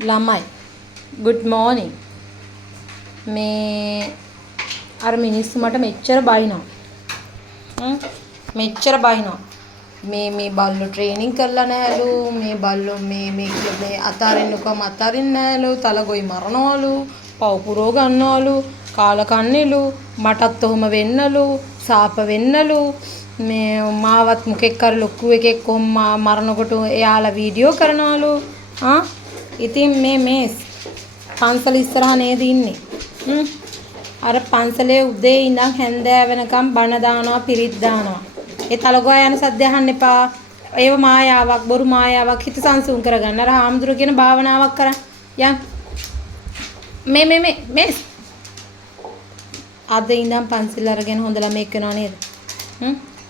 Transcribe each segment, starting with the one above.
ළමයි good morning මේ අර මිනිස්සු මට මෙච්චර බයිනවා මෙච්චර බයිනවා මේ බල්ලෝ ට්‍රේනින් කරලා නැහැලු මේ බල්ලෝ මේ අතාරින්නකම අතාරින්න නැහැලු තලගොයි මරනවලු පව් පුරව ගන්නවලු කාල කන්නේලු මටත් ඔහොම වෙන්නලු සාප වෙන්නලු මේ මාවත් මොකෙක් කර ලොකු එකෙක් කොහොම මරනකොට එයාලා වීඩියෝ කරනවලු ඉතින් මේ පන්සල ඉස්සරහා නේද ඉන්නේ අර පන්සලේ උදේ ඉඳන් හැන්දෑ වෙනකම් බණ දානවා පිරිත් දානවා ඒ තලගොයා යන සද්ද අහන්න එපා ඒව මායාවක් බොරු මායාවක් හිත සංසුන් කරගන්න අර හාමුදුරුවෝ කියන භාවනාවක් කරන් යන් මේ අද ඉඳන් පන්සල අරගෙන හොඳ ළමෙක් වෙනව නේද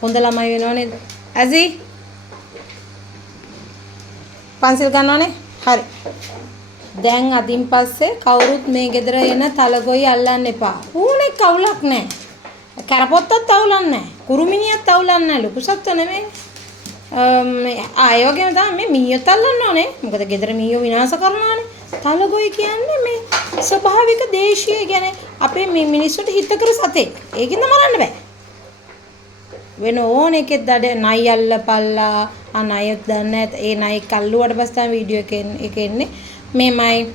හොඳ ළමයි වෙනව නේද ඇසි පන්සල් ගන්නවනේ හරි දැන් අදින් පස්සේ කවුරුත් මේ ගෙදර එන තලගොයි අල්ලන්න එපා. ඌනේ කවුලක් නැහැ. කරපොත්තත් අවුලන්නේ නැහැ. කුරුමිනියත් අවුලන්නේ නැහැ. ලොකු සත්ත්ව නෙමෙයි. ඒ වගේම තමයි මේ මීයොත් අල්ලන්න ඕනේ. මොකද ගෙදර මීයෝ විනාශ කරනවානේ. තලගොයි කියන්නේ මේ ස්වභාවික දේශීය කියන්නේ අපේ මේ මිනිස්සුන්ට හිතකර සතෙක්. ඒකින්ද මරන්න බෑ. වෙන ඕන එකෙක් දඩ නයි අල්ලපල්ලා අනයත් දන්නේ ඒ නයි කල්ලුවට පස්සේ තමයි වීඩියෝ එක එන්නේ. මේමයි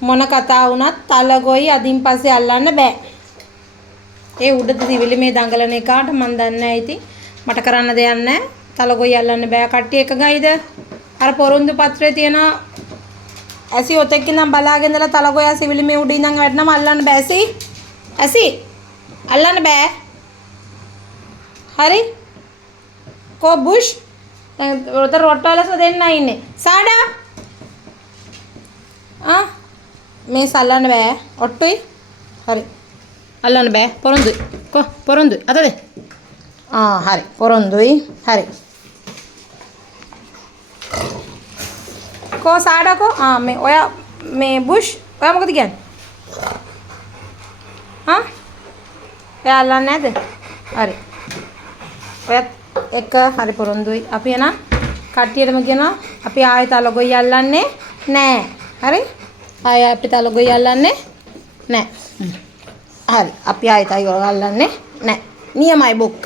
මොන කතා වුණත් තලගොයි අදින් පස්සේ අල්ලන්න බෑ. ඒ උඩ දිවිලි මේ දඟලන එකාට මන් දන්නේ නැහැ ඉතින් මට කරන්න දෙයක් නැහැ. තලගොයි අල්ලන්න බෑ කට්ටිය එකගයිද? අර පොරොන්දු පත්‍රයේ තියෙන ඇසි ඔතෙක් ඉඳන් බලාගෙන ඉඳලා තලගොයා සිවිලි මේ උඩ ඉඳන් වැටෙනම අල්ලන්න බෑ ඇසි අල්ලන්න බෑ. හරි කෝ බුෂ් උතර රොට්ටවලස දෙන්න ඉන්නේ සාඩා මේ සල්ලන්න බෑ ඔට්ටුයි හරි අල්ලන්න බෑ පොරොන්දුයි කො පොරොන්දුයි අතද හරි පොරොන්දුයි හරි කෝ සාඩා කෝ මේ ඔයා මේ බුෂ් ඔයා මොකද කියන්නේ ඔයා අල්ලන්නේ නැද්ද හරි ඔයත් එක හරි පොරොන්දුයි අපි එන කට්ටියටම කියනවා අපි ආයෙ තලගොයි අල්ලන්නේ නෑ හරි ආයෙ අපි තලගොයි අල්ලන්නේ නෑ හරි අපි ආයෙ තලගොයි අල්ලන්නේ නෑ නියමයි බොක්ක